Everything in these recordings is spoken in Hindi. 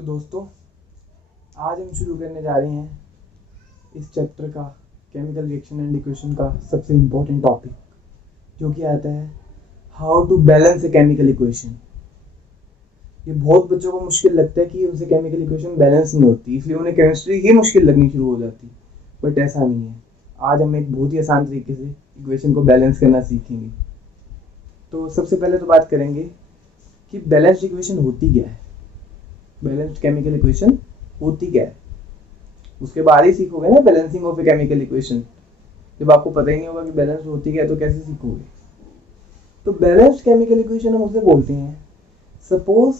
तो दोस्तों, आज हम शुरू करने जा रहे हैं इस चैप्टर का केमिकल रिएक्शन एंड इक्वेशन का सबसे इम्पोर्टेंट टॉपिक, जो कि आता है how to balance a chemical equation. ये बहुत बच्चों को मुश्किल लगता है कि उनसे केमिकल इक्वेशन बैलेंस नहीं होती, इसलिए उन्हें केमिस्ट्री ही मुश्किल लगनी शुरू हो जाती। बट ऐसा नहीं है। आज हम एक बहुत ही आसान तरीके से इक्वेशन को बैलेंस करना सीखेंगे। तो सबसे पहले तो बात करेंगे कि बैलेंस्ड इक्वेशन होती क्या है। बैलेंस्ड केमिकल इक्वेशन होती क्या है, उसके बाद ही सीखोगे ना balancing of A chemical equation. जब आपको पता ही नहीं होगा कि बैलेंस होती क्या है तो कैसे सीखोगे। तो बैलेंस्ड केमिकल इक्वेशन हम उसे बोलते हैं, सपोज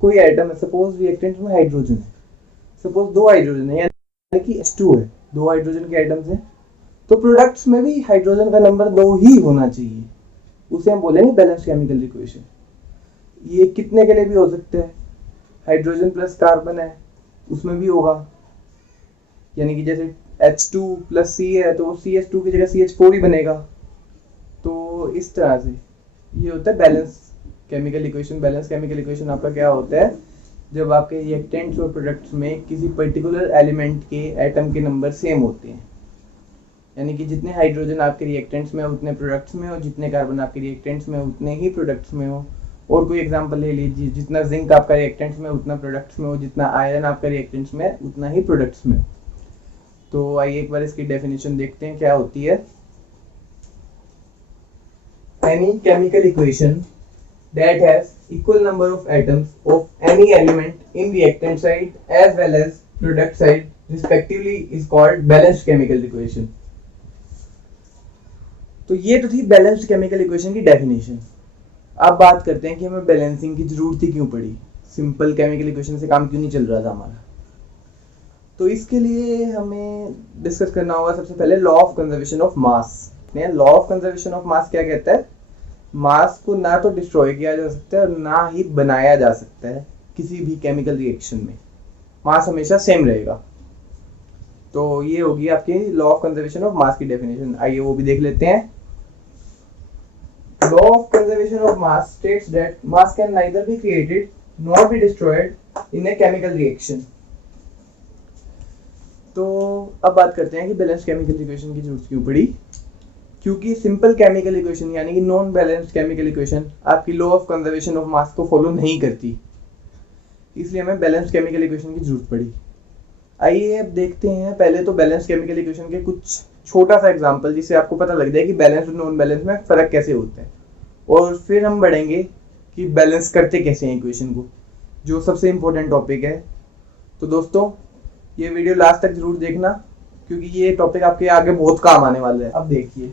कोई आइटम है, सपोज रिएक्टेंट में हाइड्रोजन है, सपोज दो हाइड्रोजन है यानी कि H2 है, दो हाइड्रोजन के आइटम्स हैं, तो प्रोडक्ट्स में भी हाइड्रोजन का नंबर 2 ही होना चाहिए, उसे हम बोलेंगे बैलेंस्ड केमिकल इक्वेशन। ये कितने के लिए भी हो सकते हैं, हाइड्रोजन प्लस कार्बन है उसमें भी होगा, यानी कि जैसे H2 प्लस C है तो वो CH2 की जगह CH4 ही बनेगा। तो इस तरह से ये होता है balance chemical equation. Balance chemical equation आपका क्या होता है, जब आपके रिएक्टेंट्स और प्रोडक्ट्स में किसी पर्टिकुलर एलिमेंट के एटम के नंबर सेम होते हैं, यानी कि जितने हाइड्रोजन आपके रिएक्टेंट्स में उतने प्रोडक्ट्स में हो, जितने कार्बन आपके रिएक्टेंट्स में उतने ही प्रोडक्ट्स में हो। और कोई एग्जांपल ले लीजिए, जितना जिंक आपका रिएक्टेंट्स में उतना प्रोडक्ट्स में हो, जितना आयरन आपका रिएक्टेंट्स में उतना ही प्रोडक्ट्स में। तो आइए एक बार इसकी डेफिनेशन देखते हैं क्या होती है। Any chemical equation that has equal number of atoms of any element in reactant side as well as product side respectively is called balanced chemical equation। तो ये तो थी बैलेंस्ड केमिकल इक्वेशन की डेफिनेशन। अब बात करते हैं कि हमें बैलेंसिंग की जरूरत ही क्यों पड़ी, सिंपल केमिकल इक्वेशन से काम क्यों नहीं चल रहा था हमारा। तो इसके लिए हमें डिस्कस करना होगा सबसे पहले law of conservation of mass. Law of conservation of mass क्या कहता है, मास को ना तो डिस्ट्रॉय किया जा सकता है और ना ही बनाया जा सकता है किसी भी केमिकल रिएक्शन में, मास हमेशा सेम रहेगा। तो ये होगी आपकी law of conservation of mass की डेफिनेशन। आइए वो भी देख लेते हैं। Law of conservation of mass states that mass can neither be created nor be destroyed in a chemical reaction. तो अब बात करते हैं कि बैलेंस्ड केमिकल इक्वेशन की जरूरत क्यों पड़ी। क्योंकि सिंपल केमिकल इक्वेशन यानी कि नॉन बैलेंस्ड केमिकल इक्वेशन आपकी law of conservation of mass को फॉलो नहीं करती, इसलिए हमें बैलेंस्ड केमिकल इक्वेशन की जरूरत पड़ी। आइए अब देखते हैं पहले तो बैलेंस्ड केमिकल इक्वेशन के कुछ छोटा सा एग्जांपल, जिससे आपको पता लग जाए कि बैलेंस और नॉन बैलेंस में फर्क कैसे होता है, और फिर हम बढ़ेंगे कि बैलेंस करते कैसे हैं इक्वेशन को, जो सबसे इंपॉर्टेंट टॉपिक है। तो दोस्तों, ये वीडियो लास्ट तक जरूर देखना, क्योंकि ये टॉपिक आपके आगे बहुत काम आने वाला है। अब देखिए,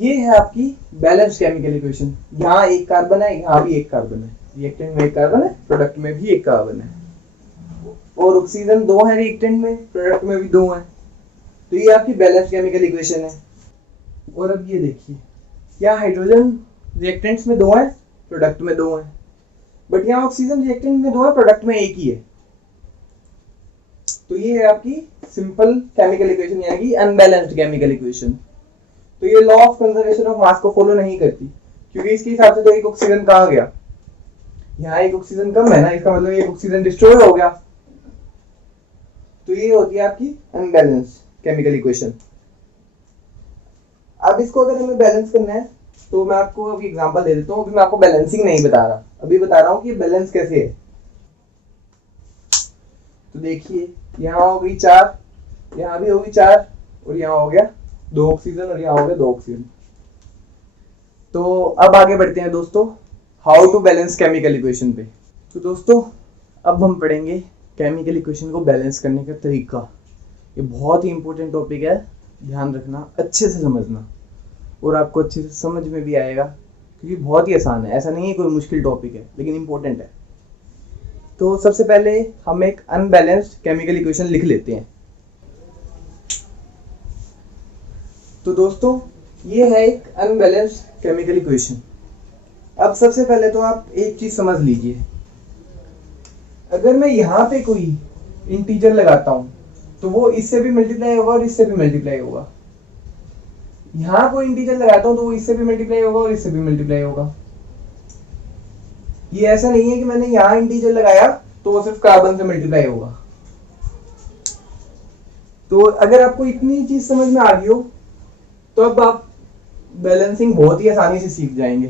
ये है आपकी बैलेंस्ड केमिकल इक्वेशन। यहाँ एक कार्बन है, यहाँ भी एक कार्बन है, रिएक्टेंट में एक कार्बन है, प्रोडक्ट में भी एक कार्बन है, और ऑक्सीजन 2 है रिएक्टेंट में, प्रोडक्ट में भी 2 है। तो ये आपकी बैलेंस्ड केमिकल इक्वेशन है। और अब ये देखिए, यहाँ हाइड्रोजन रिएक्टेंट्स में 2 है, प्रोडक्ट में 2 है, बट यहाँ ऑक्सीजन रिएक्टेंट में 2 है, प्रोडक्ट में 1 ही है। तो ये है आपकी सिंपल केमिकल इक्वेशन यानी कि अनबैलेंस्ड केमिकल इक्वेशन। तो ये law of conservation of mass को फॉलो नहीं करती, क्योंकि इसके हिसाब से तो एक ऑक्सीजन कहाँ गया, यहाँ एक ऑक्सीजन कम है ना, इसका मतलब एक ऑक्सीजन डिस्ट्रॉय हो गया। तो ये होती है आपकी अनबैलेंस्ड केमिकल इक्वेशन। अब इसको अगर हमें बैलेंस करना है तो मैं आपको अभी एग्जांपल दे देता हूँ। अभी मैं आपको बैलेंसिंग नहीं बता रहा, अभी बता रहा हूँ कि बैलेंस कैसे है। तो देखिए, यहाँ हो गई 4, यहाँ भी होगी 4, और यहाँ हो गया 2 ऑक्सीजन, और यहाँ हो गया 2 ऑक्सीजन। तो अब आगे बढ़ते हैं दोस्तों, how to balance chemical equation पे। तो दोस्तों, अब हम पढ़ेंगे केमिकल इक्वेशन को बैलेंस करने का तरीका। ये बहुत ही इंपॉर्टेंट टॉपिक है, ध्यान रखना, अच्छे से समझना, और आपको अच्छे से समझ में भी आएगा, क्योंकि बहुत ही आसान है। ऐसा नहीं है कोई मुश्किल टॉपिक है, लेकिन इंपॉर्टेंट है। तो सबसे पहले हम एक अनबैलेंस्ड केमिकल इक्वेशन लिख लेते हैं। तो दोस्तों, ये है एक अनबैलेंस्ड केमिकल इक्वेशन। अब सबसे पहले तो आप एक चीज समझ लीजिए, अगर मैं यहाँ पे कोई इंटीजर लगाता हूँ तो वो इससे भी मल्टीप्लाई होगा और इससे भी मल्टीप्लाई होगा। यहाँ कोई इंटीजर लगाता हूँ तो वो इससे भी मल्टीप्लाई होगा और इससे भी मल्टीप्लाई होगा। ये ऐसा नहीं है कि मैंने यहाँ इंटीजर लगाया तो वो सिर्फ कार्बन से मल्टीप्लाई होगा। तो अगर आपको इतनी चीज समझ में आ गई हो तो अब आप बैलेंसिंग बहुत ही आसानी से सीख जाएंगे।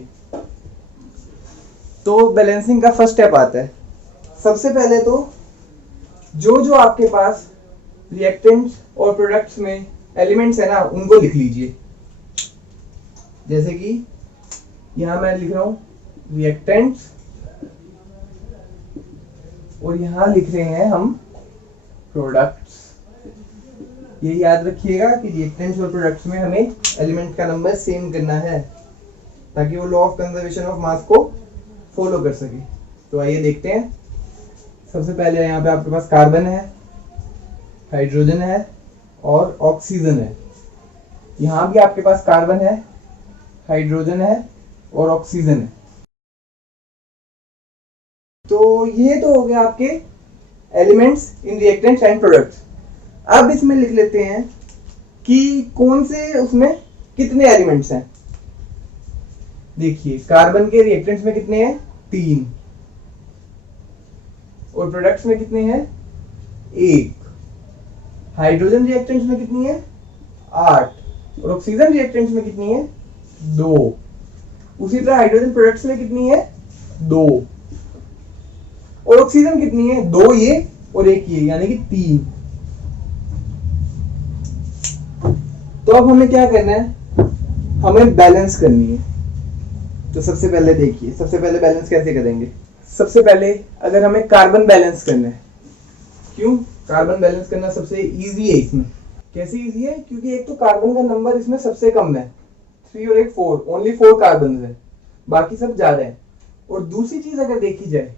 तो बैलेंसिंग का फर्स्ट स्टेप आता है, सबसे पहले तो जो जो आपके पास रिएक्टेंट्स और प्रोडक्ट्स में एलिमेंट्स है ना उनको लिख लीजिए। जैसे कि यहां मैं लिख रहा हूं रिएक्टेंट्स और यहां लिख रहे हैं हम प्रोडक्ट्स। ये याद रखिएगा कि रिएक्टेंट्स और प्रोडक्ट्स में हमें एलिमेंट का नंबर सेम करना है ताकि वो law of conservation of mass को फॉलो कर सके। तो आइए देखते हैं। सबसे पहले यहाँ पे आपके पास कार्बन है, हाइड्रोजन है और ऑक्सीजन है। यहाँ भी आपके पास कार्बन है, हाइड्रोजन है और ऑक्सीजन है। तो ये तो हो गया आपके elements in reactants and products. अब इसमें लिख लेते हैं कि कौन से उसमें कितने एलिमेंट्स हैं। देखिए कार्बन के रिएक्टेंट्स में कितने हैं, 3 और प्रोडक्ट्स में कितने हैं, 1। हाइड्रोजन रिएक्टेंट्स में कितनी है, 8 और ऑक्सीजन रिएक्टेंट्स में कितनी है, 2। उसी तरह हाइड्रोजन प्रोडक्ट्स में कितनी है, 2 और ऑक्सीजन कितनी है, 2 ये और 1 ये, यानी कि 3। तो अब हमें क्या करना है, हमें बैलेंस करनी है। तो सबसे पहले देखिए, सबसे पहले बैलेंस कैसे करेंगे। सबसे पहले अगर हमें कार्बन बैलेंस करना है, क्यों कार्बन बैलेंस करना सबसे इजी है इसमें। कैसे इजी है, क्योंकि एक तो कार्बन का नंबर इसमें सबसे कम है, 3 और एक 4, ओनली 4 कार्बन है, बाकी सब ज्यादा है। और दूसरी चीज अगर देखी जाए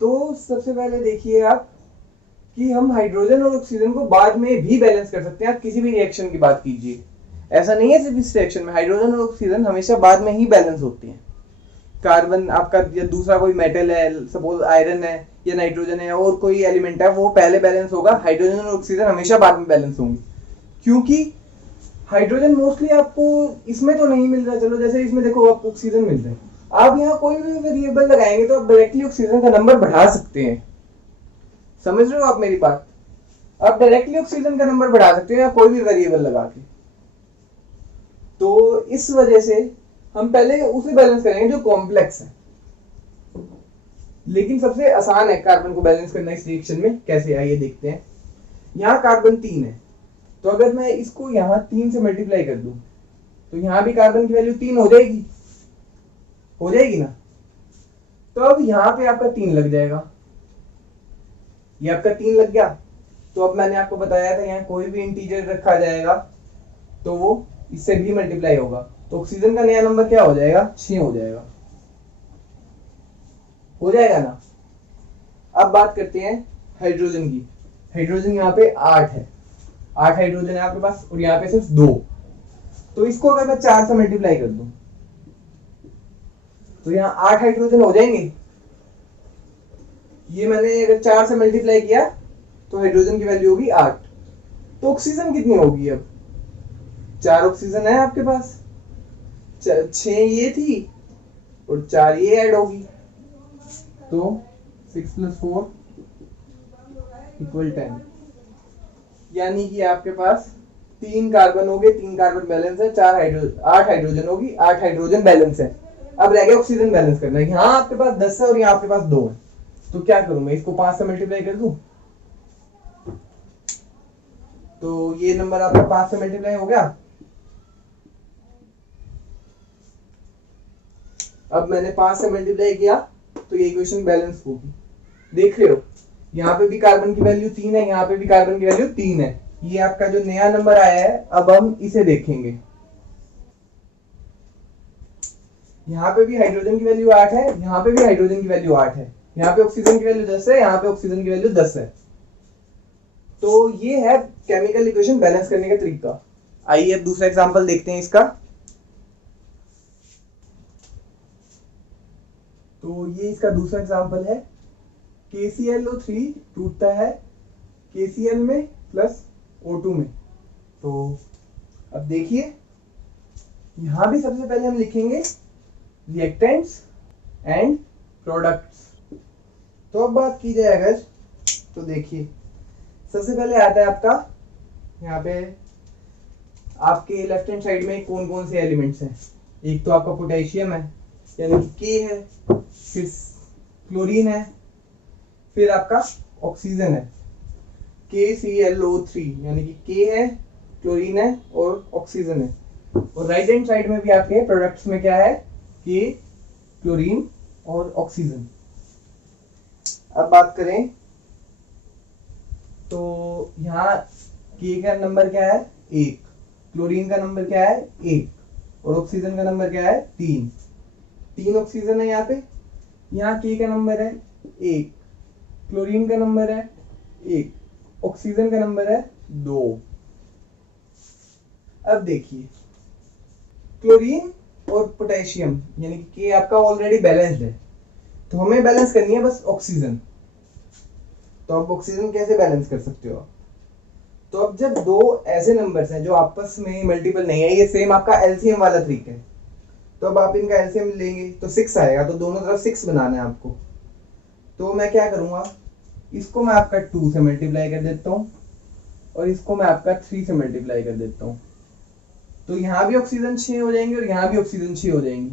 तो सबसे पहले देखिए आप कि हम हाइड्रोजन और ऑक्सीजन को बाद में भी बैलेंस कर सकते हैं। आप किसी भी रिएक्शन की बात कीजिए, ऐसा नहीं है सिर्फ इस रिएक्शन में, हाइड्रोजन और ऑक्सीजन हमेशा बाद में ही बैलेंस होते हैं। कार्बन आपका या दूसरा कोई मेटल है, सपोज आयरन है या नाइट्रोजन है और कोई एलिमेंट है, वो पहले बैलेंस होगा, हाइड्रोजन और ऑक्सीजन हमेशा बाद में बैलेंस होंगे। क्योंकि हाइड्रोजन मोस्टली आपको इसमें तो नहीं मिल रहा, चलो जैसे इसमें देखो आपको ऑक्सीजन मिल रहा है, आप यहाँ कोई भी वेरिएबल लगाएंगे तो आप डायरेक्टली ऑक्सीजन का नंबर बढ़ा सकते हैं। समझ रहे हो आप मेरी बात, आप डायरेक्टली ऑक्सीजन का नंबर बढ़ा सकते हैं या कोई भी वेरिएबल लगा के। तो इस वजह से हम पहले उसे बैलेंस करेंगे जो कॉम्प्लेक्स है, लेकिन सबसे आसान है कार्बन को बैलेंस करना इस रिएक्शन में। कैसे, आइए देखते हैं। यहाँ कार्बन 3 है, तो अगर मैं इसको यहाँ 3 से मल्टीप्लाई कर दूं तो यहाँ भी कार्बन की वैल्यू 3 हो जाएगी, हो जाएगी ना। तो अब यहाँ पे आपका 3 लग जाएगा, ये आपका 3 लग गया। तो अब मैंने आपको बताया था यहाँ कोई भी इंटीजर रखा जाएगा तो वो इससे भी मल्टीप्लाई होगा, तो ऑक्सीजन का नया नंबर क्या हो जाएगा, 6 हो जाएगा, हो जाएगा ना। अब बात करते हैं हाइड्रोजन की। हाइड्रोजन यहाँ पे 8 है, 8 हाइड्रोजन है आपके पास और यहाँ पे सिर्फ 2। तो इसको अगर मैं 4 से मल्टीप्लाई कर दूं तो यहाँ 8 हाइड्रोजन हो जाएंगे। ये मैंने अगर 4 से मल्टीप्लाई किया तो हाइड्रोजन की वैल्यू होगी 8। तो ऑक्सीजन कितनी होगी, अब 4 ऑक्सीजन है आपके पास, 6 ये थी और 4 ये ऐड होगी, तो 6 + 4 = 10। यानी कि आपके पास 3 कार्बन हो गए, 3 कार्बन बैलेंस है, 8 हाइड्रोजन होगी, 8 हाइड्रोजन बैलेंस है। अब रह गया ऑक्सीजन बैलेंस करना है। यहाँ आपके पास 10 है और यहाँ आपके पास 2 है, तो क्या करूं मैं, इसको 5 से मल्टीप्लाई कर दूं तो ये नंबर आपका 5 से मल्टीप्लाई हो गया। अब मैंने 5 से मल्टीप्लाई किया तो ये इक्वेशन बैलेंस होगी। देख रहे हो, यहाँ पे भी कार्बन की वैल्यू 3 है, यहाँ पे भी कार्बन की वैल्यू 3 है। ये आपका जो नया नंबर आया है, अब हम इसे देखेंगे। यहाँ पे भी हाइड्रोजन की वैल्यू 8 है, यहाँ पे भी हाइड्रोजन की वैल्यू 8 है, यहाँ पे ऑक्सीजन की वैल्यू 10 है, यहाँ पे ऑक्सीजन की वैल्यू 10 है। तो ये है केमिकल इक्वेशन बैलेंस करने का तरीका। आइए अब दूसरा एग्जांपल देखते हैं इसका। तो ये इसका दूसरा एग्जांपल है, KClO3 टूटता है KCl में प्लस O2 में। तो अब देखिए, यहां भी सबसे पहले हम लिखेंगे रिएक्टेंट्स एंड प्रोडक्ट्स। तो अब बात की जाए अगर, तो देखिए सबसे पहले आता है आपका यहाँ पे आपके लेफ्ट हैंड साइड में कौन कौन से एलिमेंट्स हैं। एक तो आपका पोटेशियम है यानी कि के है, फिर क्लोरीन है, फिर आपका ऑक्सीजन है KClO3 यानी कि के है, क्लोरीन है और ऑक्सीजन है। और राइट हैंड साइड में भी आपके प्रोडक्ट्स में क्या है, के, क्लोरीन और ऑक्सीजन। अब बात करें तो यहाँ के का नंबर क्या है 1, क्लोरीन का नंबर क्या है 1 और ऑक्सीजन का नंबर क्या है 3 ऑक्सीजन है यहाँ पे। यहाँ के का नंबर है 1, क्लोरीन का नंबर है 1, ऑक्सीजन का नंबर है 2। अब देखिए क्लोरीन और पोटेशियम यानी कि के आपका ऑलरेडी बैलेंस्ड है, तो हमें बैलेंस करनी है बस ऑक्सीजन। तो आप ऑक्सीजन कैसे बैलेंस कर सकते हो? तो अब जब दो ऐसे नंबर्स हैं जो आपस में मल्टीपल नहीं है, ये सेम आपका एलसीएम वाला ट्रिक है, तो अब आप इनका एलसीएम लेंगे तो 6 आएगा, तो दोनों तरफ 6 बनाना है आपको। तो मैं क्या करूंगा, इसको मैं आपका 2 से मल्टीप्लाई कर देता हूँ और इसको मैं आपका 3 से मल्टीप्लाई कर देता हूँ। तो यहाँ भी ऑक्सीजन 6 हो जाएंगे और यहाँ भी ऑक्सीजन 6 हो जाएंगी।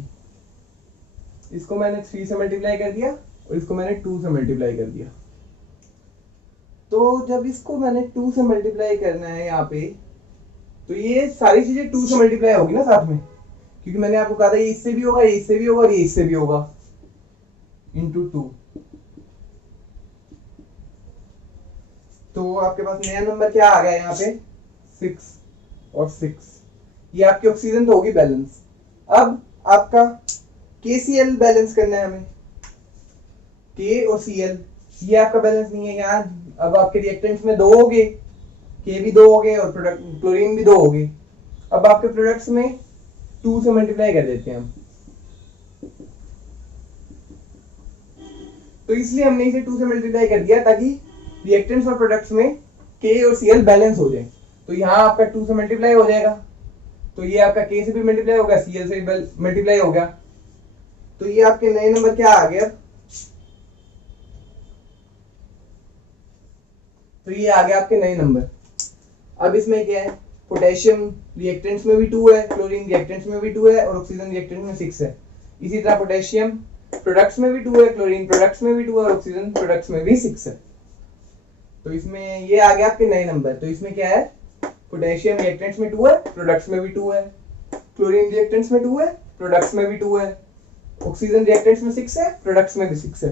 इसको मैंने 3 से मल्टीप्लाई कर दिया और इसको मैंने 2 से मल्टीप्लाई कर दिया। तो जब इसको मैंने 2 से मल्टीप्लाई करना है यहाँ पे, तो ये सारी चीजें 2 से मल्टीप्लाई होगी ना साथ में, क्योंकि मैंने आपको कहा था ये इससे भी होगा, ये इससे भी होगा और ये इससे भी होगा, इंटू 2। तो आपके पास नया नंबर क्या आ गया यहाँ पे 6 और 6। ये आपकी ऑक्सीजन तो होगी बैलेंस। अब आपका KCl बैलेंस करना है हमें, K और Cl, ये आपका बैलेंस नहीं है यहाँ। अब आपके रिएक्टेंट्स में 2 हो गए, के भी 2 हो गए और प्रोडक्ट क्लोरीन भी 2 हो गए। अब आपके प्रोडक्ट्स में 2 से मल्टीप्लाई कर देते हैं हम, तो इसलिए हमने इसे 2 से मल्टीप्लाई कर दिया ताकि रिएक्टेंट्स और प्रोडक्ट्स में के और Cl बैलेंस हो जाए। तो यहाँ आपका 2 से मल्टीप्लाई हो जाएगा, तो ये आपका के से भी मल्टीप्लाई होगा, Cl से भी मल्टीप्लाई हो गया। तो ये आपके नए नंबर क्या आ गया, तो ये आ गया आपके नए नंबर। अब इसमें क्या है, पोटेशियम रिएक्टेंट्स में भी 2 है, क्लोरीन रिएक्टेंट्स में भी 2 है और ऑक्सीजन रिएक्टेंट में 6 है। इसी तरह पोटेशियम प्रोडक्ट्स में भी 2 है, क्लोरीन प्रोडक्ट्स में भी 2 है और ऑक्सीजन प्रोडक्ट्स में भी 6 है। तो इसमें ये आ गया आपके नए नंबर। तो इसमें क्या है, पोटेशियम रिएक्टेंट्स में 2 है, प्रोडक्ट्स में भी 2 है, क्लोरीन रिएक्टेंट्स में 2 है, प्रोडक्ट्स में भी 2 है, ऑक्सीजन रिएक्टेंट्स में 6 है, प्रोडक्ट्स में भी 6 है।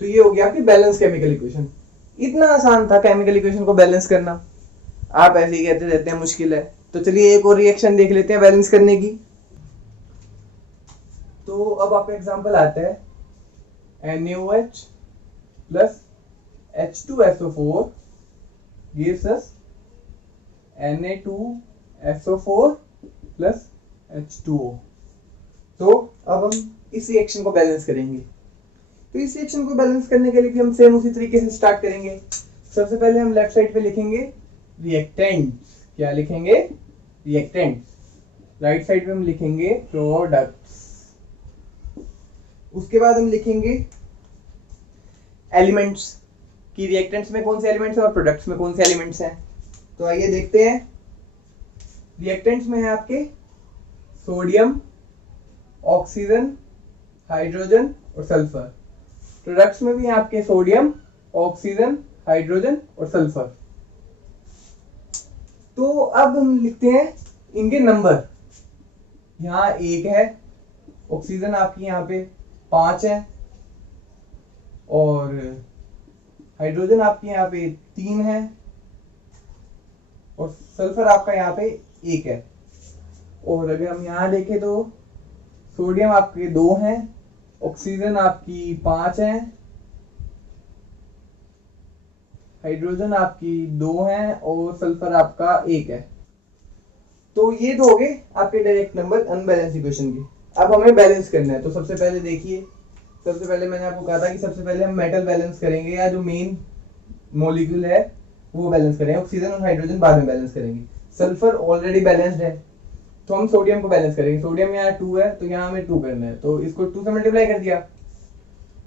तो ये हो गया आपकी बैलेंस केमिकल इक्वेशन। इतना आसान था केमिकल इक्वेशन को बैलेंस करना, आप ऐसे ही कहते रहते हैं मुश्किल है। तो चलिए एक और रिएक्शन देख लेते हैं बैलेंस करने की। तो अब आपका एग्जांपल आता है NaOH plus H2SO4 gives us Na2SO4 plus H2O। तो अब हम इस रिएक्शन को बैलेंस करेंगे। तो इस रिएक्शन को बैलेंस करने के लिए भी हम सेम उसी तरीके से स्टार्ट करेंगे। सबसे पहले हम लेफ्ट साइड पे लिखेंगे रिएक्टेंट्स। क्या लिखेंगे, रिएक्टेंट्स। राइट साइड पे हम लिखेंगे प्रोडक्ट्स। उसके बाद हम लिखेंगे एलिमेंट्स कि रिएक्टेंट्स में कौन से एलिमेंट्स हैं और प्रोडक्ट्स में कौन से एलिमेंट्स हैं। तो आइए देखते हैं। रिएक्टेंट्स में है आपके सोडियम, ऑक्सीजन, हाइड्रोजन और सल्फर। प्रोडक्ट्स में भी है आपके सोडियम, ऑक्सीजन, हाइड्रोजन और सल्फर। तो अब हम लिखते हैं इनके नंबर। यहाँ 1 है, ऑक्सीजन आपकी यहाँ पे 5 है और हाइड्रोजन आपके यहाँ पे 3 है और सल्फर आपका यहाँ पे 1 है। और अगर हम यहाँ देखें तो सोडियम आपके 2 हैं, ऑक्सीजन आपकी 5 है, हाइड्रोजन आपकी 2 है और सल्फर आपका 1 है। तो ये तो हो गए आपके डायरेक्ट नंबर अनबैलेंस इक्वेशन के। अब हमें बैलेंस करना है। तो सबसे पहले देखिए, सबसे पहले मैंने आपको कहा था कि सबसे पहले हम मेटल बैलेंस करेंगे या जो मेन मॉलिक्यूल है वो बैलेंस करेंगे। ऑक्सीजन और हाइड्रोजन बाद में बैलेंस करेंगे। सल्फर ऑलरेडी बैलेंस्ड है तो हम सोडियम को बैलेंस करेंगे। सोडियम यहाँ 2 है तो यहाँ हमें 2 करना है, तो इसको 2 से मल्टीप्लाई कर दिया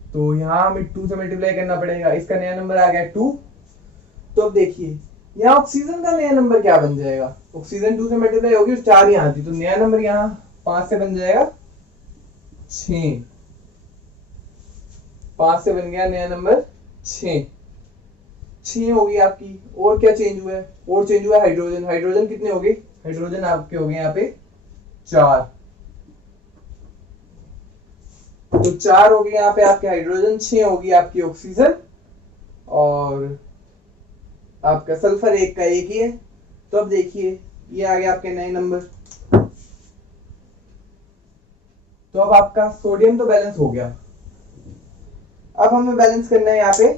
तो यहाँ हमें 2 से मल्टीप्लाई करना पड़ेगा, इसका नया नंबर आ गया 2। तो अब देखिए यहाँ ऑक्सीजन का नया नंबर क्या बन जाएगा, ऑक्सीजन 2 से मल्टीप्लाई होगी, 4 यहाँ थी, तो नया नंबर यहाँ 5 से बन जाएगा 6। 5 से बन गया नया नंबर 6 होगी आपकी। और क्या चेंज हुआ है, और चेंज हुआ है हाइड्रोजन। हाइड्रोजन कितने हो गए, हाइड्रोजन आपके हो गए यहाँ पे 4। तो 4 हो गए यहाँ पे आपके हाइड्रोजन, 6 होगी आपकी ऑक्सीजन, और आपका सल्फर एक का एक ही है। तो अब देखिए ये आ गया आपके नए नंबर। तो अब आपका सोडियम तो बैलेंस हो गया। अब हमें बैलेंस करना है यहाँ पे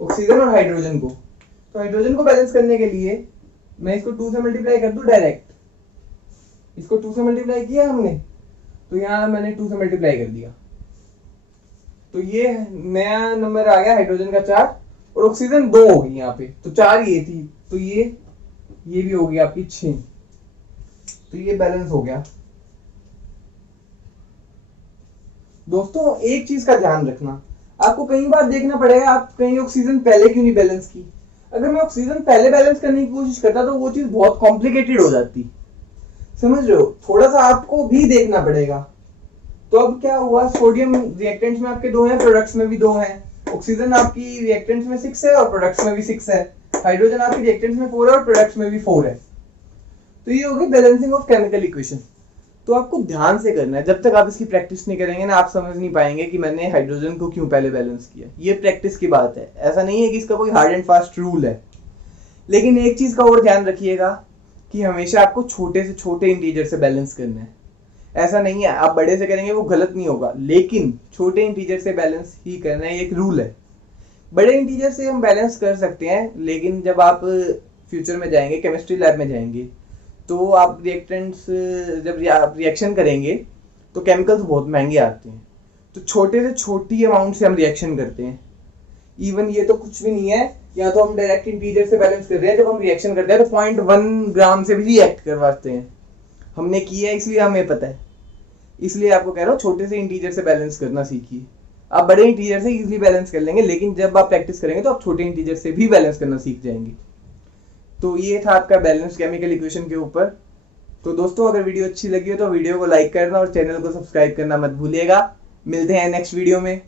ऑक्सीजन और हाइड्रोजन को। तो हाइड्रोजन को बैलेंस करने के लिए मैं इसको 2 से मल्टीप्लाई कर दूं डायरेक्ट। इसको 2 से मल्टीप्लाई किया हमने, तो यहाँ मैंने 2 से मल्टीप्लाई कर दिया, तो ये नया नंबर आ गया हाइड्रोजन का 4, और ऑक्सीजन 2 होगी यहाँ पे, तो 4 ये थी, तो ये भी होगी आपकी 6। तो ये बैलेंस हो गया। दोस्तों एक चीज का ध्यान रखना, आपको कई बार देखना पड़ेगा आप कहीं ऑक्सीजन पहले क्यों नहीं बैलेंस की। अगर मैं ऑक्सीजन पहले बैलेंस करने की कोशिश करता तो वो चीज बहुत कॉम्प्लिकेटेड हो जाती, समझ रहे हो, थोड़ा सा आपको भी देखना पड़ेगा। तो अब क्या हुआ, सोडियम रिएक्टेंट्स में आपके 2 हैं, प्रोडक्ट्स में भी 2 हैं। ऑक्सीजन आपकी रिएक्टेंट्स में 6 है और प्रोडक्ट्स में भी 6 है। हाइड्रोजन आपकी रिएक्टेंट्स में 4 है और प्रोडक्ट्स में भी 4 है। तो ये होगी बैलेंसिंग ऑफ केमिकल इक्वेशन। तो आपको ध्यान से करना है, जब तक आप इसकी प्रैक्टिस नहीं करेंगे ना, आप समझ नहीं पाएंगे कि मैंने हाइड्रोजन को क्यों पहले बैलेंस किया। ये प्रैक्टिस की बात है, ऐसा नहीं है कि इसका कोई हार्ड एंड फास्ट रूल है। लेकिन एक चीज का और ध्यान रखिएगा कि हमेशा आपको छोटे से छोटे इंटीजर से बैलेंस करना है। ऐसा नहीं है आप बड़े से करेंगे वो गलत नहीं होगा, लेकिन छोटे इंटीजर से बैलेंस ही करना है, एक रूल है। बड़े इंटीजर से हम बैलेंस कर सकते हैं, लेकिन जब आप फ्यूचर में जाएंगे, केमिस्ट्री लैब में जाएंगे, तो आप रिएक्टेंट्स जब रिएक्शन करेंगे तो केमिकल्स बहुत महंगे आते हैं। तो छोटे से छोटी अमाउंट से हम रिएक्शन करते हैं। इवन ये तो कुछ भी नहीं है, या तो हम डायरेक्ट इंटीजर से बैलेंस कर रहे हैं, जब हम रिएक्शन करते हैं तो 0.1 ग्राम से भी रिएक्ट करवाते हैं। हमने किया है इसलिए हमें पता है, इसलिए आपको कह रहा हूँ छोटे से इंटीजर से बैलेंस करना सीखिए। आप बड़े इंटीजर से इजीली बैलेंस कर लेंगे, लेकिन जब आप प्रैक्टिस करेंगे तो आप छोटे इंटीजर से भी बैलेंस करना सीख जाएंगे। तो ये था आपका बैलेंस केमिकल इक्वेशन के ऊपर। तो दोस्तों अगर वीडियो अच्छी लगी हो तो वीडियो को लाइक करना और चैनल को सब्सक्राइब करना मत भूलिएगा। मिलते हैं नेक्स्ट वीडियो में।